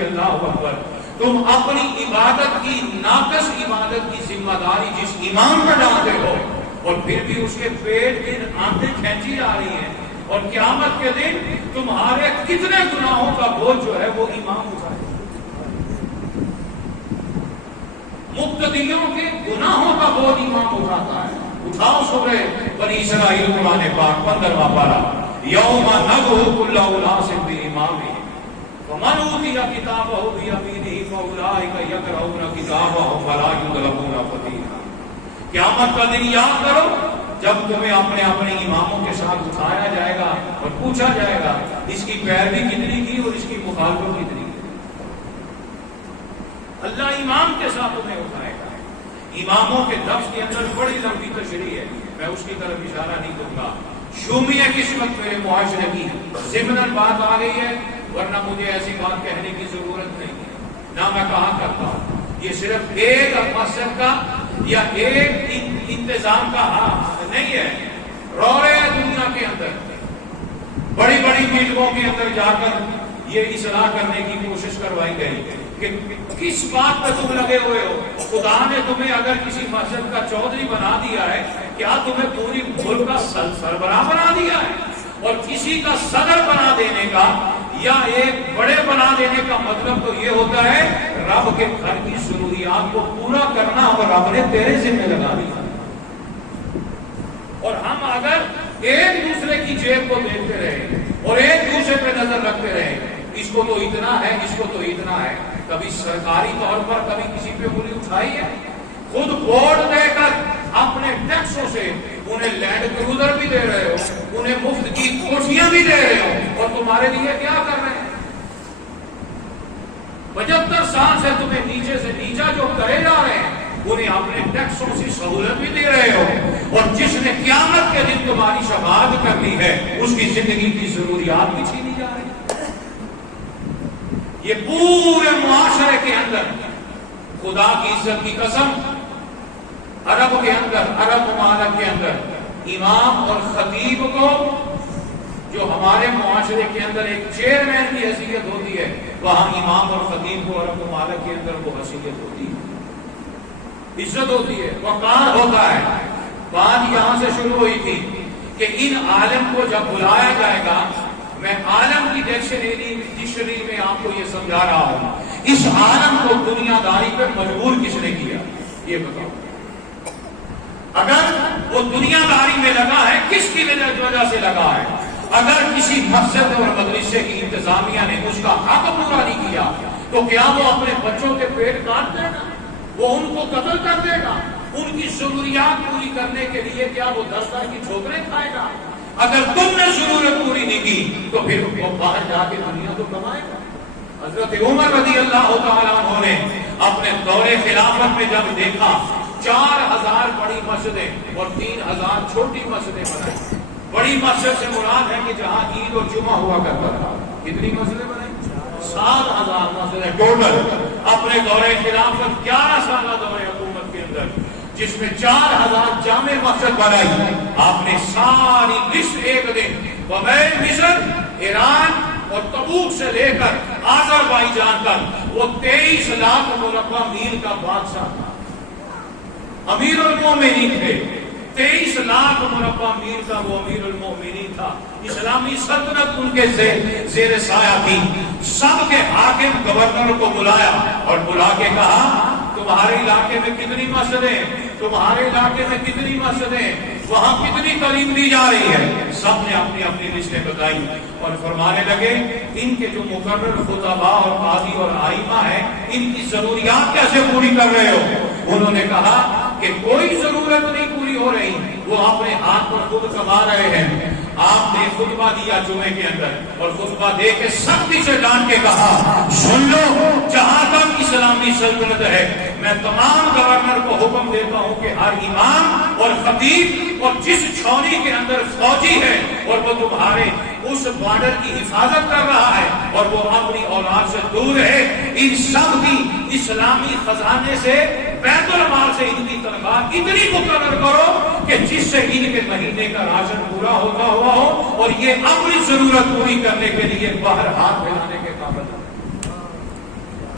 اللہ اکبر. تم اپنی عبادت کی ناقص عبادت کی ذمہ داری جس امام پر ڈالتے ہو اور پھر بھی اس کے پیٹ کی آنکھیں کھینچی جا رہی ہیں, اور قیامت کے دن تمہارے کتنے گناہوں کا بوجھ جو ہے وہ امام اٹھائے. مقتدیوں کے گناہوں کا بوجھ امام اٹھاتا ہے. اٹھاؤ سورہ بنی اسرائیل قرآن پاک 15واں پارہ. یوم ندعو کل اناس بامامہم ومن اوتی کتابہ بیمینہ فاولئک یقرؤون کتابہم ولا یظلمون فتیلا. قیامت کا دن یاد کرو جب تمہیں اپنے اپنے اماموں کے ساتھ اٹھایا جائے گا اور پوچھا جائے گا اس کی پیروی کتنی کی اور اس کی مخالفت کتنی کی. اللہ امام کے ساتھ تمہیں اٹھائے گا. اماموں کے لفظ کے اندر بڑی لمبی تشریح ہے, میں اس کی طرف اشارہ نہیں دوں گا. شومیہ قسمت میرے معاشرے کی ضمناً بات آ گئی ہے, ورنہ مجھے ایسی بات کہنے کی ضرورت نہیں ہے, نہ میں کہا کرتا ہوں. یہ صرف ایک مسجد کا یا ایک انتظام کا نہیں ہے. رورے دنیا کے اندر بڑی بڑی میٹنگوں کے اندر جا کر یہ اصلاح کرنے کی کوشش کروائی گئی کہ کس بات پہ تم لگے ہوئے ہو. خدا نے تمہیں اگر کسی مسجد کا چودھری بنا دیا ہے, کیا تمہیں پوری ملک کا سربراہ بنا دیا ہے؟ اور کسی کا صدر بنا دینے کا یا ایک بڑے بنا دینے کا مطلب تو یہ ہوتا ہے رب کے گھر کی ضروریات کو پورا کرنا, اور رب نے تیرے ذمہ لگا دیا. اور ہم اگر ایک دوسرے کی جیب کو دیکھتے رہے اور ایک دوسرے پہ نظر رکھتے رہے, اس کو تو اتنا ہے, اس کو تو اتنا ہے, کبھی سرکاری طور پر کبھی کسی پہ انگلی اٹھائی ہے؟ خود ووٹ دے کر اپنے ٹیکسوں سے انہیں لینڈ کروزر بھی دے رہے ہو, انہیں مفت کی کوٹھیاں بھی دے رہے ہو, اور تمہارے لیے کیا کر رہے ہیں؟ 75 سال سے تمہیں نیچے سے نیچا جو کرے جا رہے ہیں انہیں اپنے ٹیکسوں سے سہولت بھی دے رہے ہو, اور جس نے قیامت کے دن تمہاری شفاعت کرنی ہے اس کی زندگی کی ضروریات بھی چھینی جا رہی ہے. یہ پورے معاشرے کے اندر خدا کی عزت کی قسم, عرب کے اندر, عرب ممالک کے اندر امام اور خطیب کو جو ہمارے معاشرے کے اندر ایک چیئرمین کی حیثیت ہوتی ہے, وہاں امام اور خطیب کو عرب ممالک کے اندر وہ حیثیت ہوتی ہے, عزت ہوتی ہے, وقار ہوتا ہے. بات یہاں سے شروع ہوئی تھی کہ ان عالم کو جب بلایا جائے گا, میں عالم کی ڈکشنری میں آپ کو یہ سمجھا رہا ہوں, اس عالم کو دنیا داری پہ مجبور کس نے کیا یہ بتاؤ. اگر وہ دنیا داری میں لگا ہے کس کی وجہ سے لگا ہے؟ اگر کسی مسجد اور مدرسے کی انتظامیہ نے اس کا حق پورا نہیں کیا تو کیا وہ اپنے بچوں کے پیٹ کاٹ دے گا؟ وہ ان کو قتل کر دے گا؟ ان کی ضروریات پوری کرنے کے لیے کیا وہ 10 سال کی ٹھوکریں کھائے گا؟ اگر تم نے ضرورت پوری نہیں کی تو پھر وہ باہر جا کے دنیا تو کمائے گا. حضرت عمر رضی اللہ تعالیٰ عنہ نے اپنے دور خلافت میں جب دیکھا 4000 بڑی مسجدیں اور 3000 چھوٹی مسجدیں بنائی. بڑی مسجد سے مراد ہے کہ جہاں عید اور جمعہ ہوا کرتا تھا. کتنی مسجدیں بنائی؟ 7000 مسجدیں ٹوٹل. اپنے دور خلافت 11 سالہ دور حکومت کے اندر جس میں 4000 جامع مسجد بنائی, آپ نے ساری لسٹ ایک دن بغیر مصر, ایران اور تبوک سے لے کر آذربائیجان تک وہ 23 لاکھ مربع میل کا بادشاہ تھا, امیر المومنین تھے. 23 لاکھ مربع میل کا وہ امیر المومنین تھا. اسلامی سلطنت ان کے زیر سایہ تھی. سب کے حاکم گورنر کو بلایا اور بلا کے کہا تمہارے علاقے میں کتنی مسجدیں, تمہارے علاقے میں کتنی مسجدیں, وہاں کتنی تعلیم دی جا رہی ہے؟ سب نے اپنی اپنی لسٹیں بتائی اور فرمانے لگے ان کے جو مقرر خطباء اور قاضی اور آئمہ ہیں ان کی ضروریات کیسے پوری کر رہے ہو؟ انہوں نے کہا کہ کوئی ضرورت نہیں پوری ہو رہی, وہ اپنے ہاتھ پر خود کما رہے ہیں. آپ نے خطبہ دیا جمعے کے اندر اور خطبہ دے کے سختی سے ڈانٹ کے کہا سن لو, جہاں تک اسلامی سلطنت ہے میں تمام گورنر کو حکم دیتا ہوں کہ ہر امام اور خطیب اور جس چھاؤنی کے اندر فوجی ہے اور وہ تمہارے اس بارڈر کی حفاظت کر رہا ہے اور وہ اپنی اولاد سے دور ہے, ان سب کی اسلامی خزانے سے بیت المال سے ان کی تنخواہ اتنی مقرر کرو کہ جس سے ان کے مہینے کا راشن پورا ہوتا ہوا ہو اور یہ اپنی ضرورت پوری کرنے کے لیے باہر ہاتھ پھیلانے